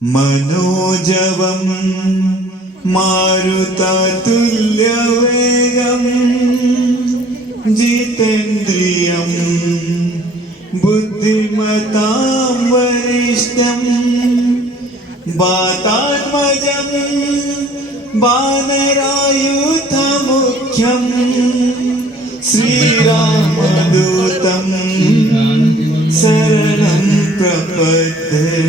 मनोजवं मारुततुल्यवेगं जितेन्द्रियं बुद्धिमतां वरिष्ठं वातात्मजं वानरायुधमुख्यं श्रीरामदूतं शरणं प्रपद्ये।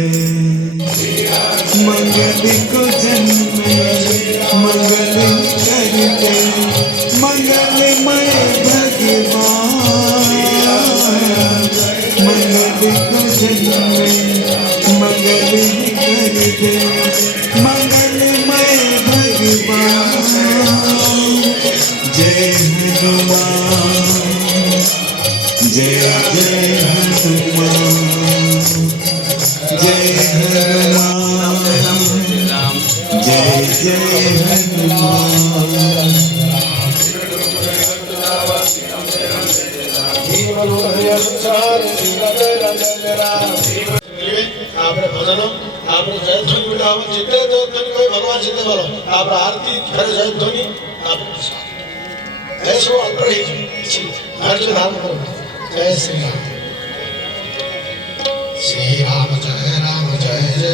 मंगल को जन्म मंगल करते मंगलमय भगवान। मंगल को जन्म मंगल करते मंगलमय भगवान। जय हनुमान जय जय हनुमान जय हनुमान जय जय हनुमान। આપણે ભજનો આપણે જય ધ્વનિ ઉઠાવો જેટલે જય ધ્વનિ કોઈ ભગવાન સિદ્ધ કરો આપણે આરતી કરે જય ધ્વનિ આપણે જય શ્રી અર્પણ હર્ષ ધામ કરો જય શ્રી રામ જય રામ જય જય